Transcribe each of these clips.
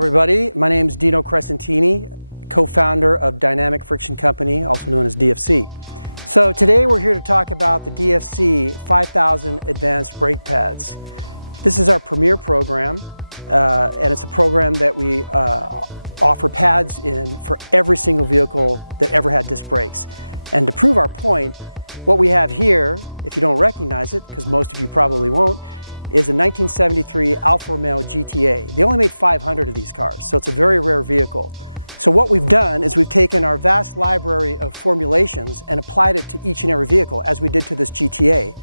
everybody, my name is Dino Crescentini, co-founder of Dynamic Friction Company, also known as DFC. So today we're here to talk about the DFC 5000 Advanced Brake Pads. This is our premier program, and it's a program that we offer pads in for every single vehicle that ever had disc brakes. And to prove our point, what we have here, if you don't recognize it, because most of you probably won't, is a 1973 Alfa Romeo GTA. They only made 500 of these cars, so it's a very rare vehicle. So what we've done is we've taken our vast library of formulations and applied it to each and every vehicle, as we did to this GTA.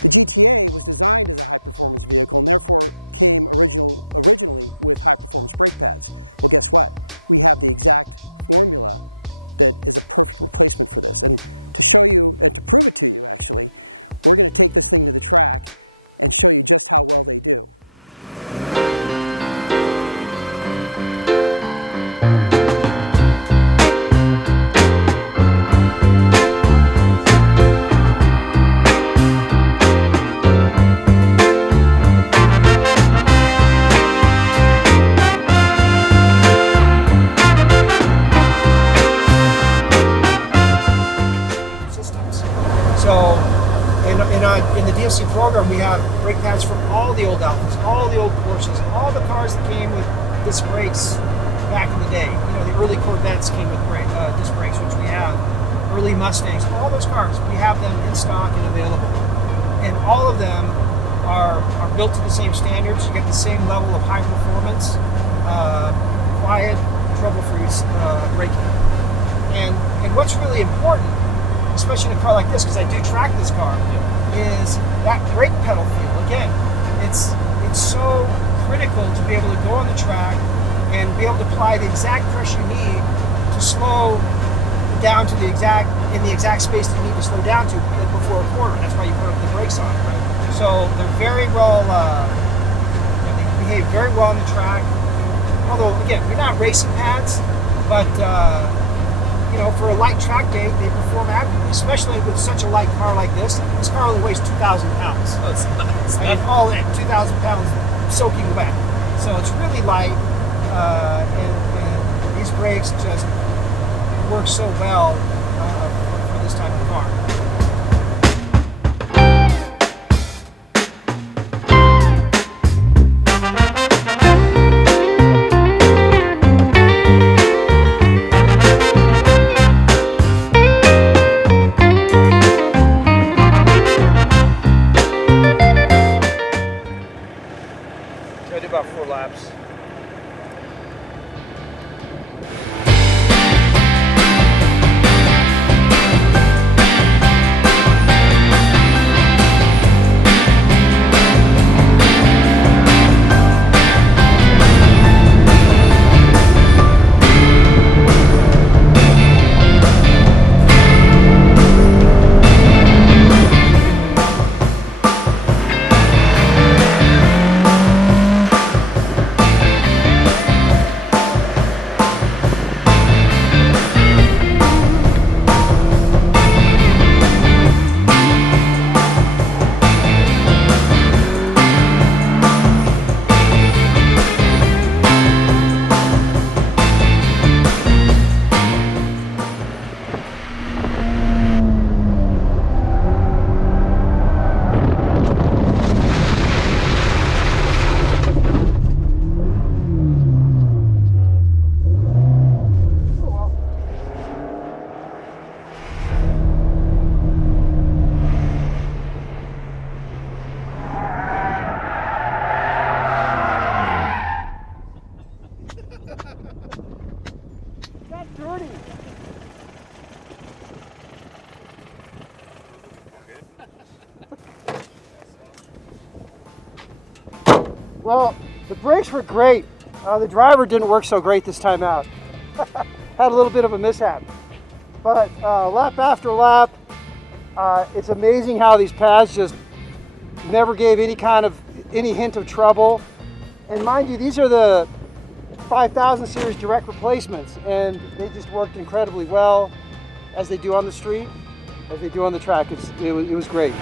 The GTA was designed as a high-performance vehicle and therefore came originally with high-performance brake pads. Well, guess what? We have the exact formula that is a perfect replacement for this. And to show you, and to prove it to you actually, we're going to take this thing to the track and show you just how well they do. So in the DFC program, we have brake pads for all the old Alfas, all the old Porsches, all the cars that came with disc brakes back in the day. You know, the early Corvettes came with disc brakes, which we have. Early Mustangs, all those cars, we have them in stock and available. And all of them are built to the same standards. You get the same level of high performance, quiet, trouble-free braking. And what's really important, especially in a car like this, because I do track this car, is that brake pedal feel. Again, it's so critical to be able to go on the track and be able to apply the exact pressure you need to slow down to the exact space that you need to slow down to before a corner. That's why you put up the brakes on. Right. So they're very well, they behave very well on the track. Although again, they're not racing pads, but you know, for a light track day, they perform admirably, especially with such a light car like this. This car only weighs 2,000 pounds. Oh, it's nuts. I mean, all in, 2,000 pounds soaking wet. So it's really light, and these brakes just work so well for this type of car. I did about 4 laps. That's dirty. Well, the brakes were great. The driver didn't work so great this time out. Had a little bit of a mishap. But lap after lap, it's amazing how these pads just never gave any hint of trouble. And mind you, these are the 5000 series direct replacements, and they just worked incredibly well, as they do on the street, as they do on the track. It was great.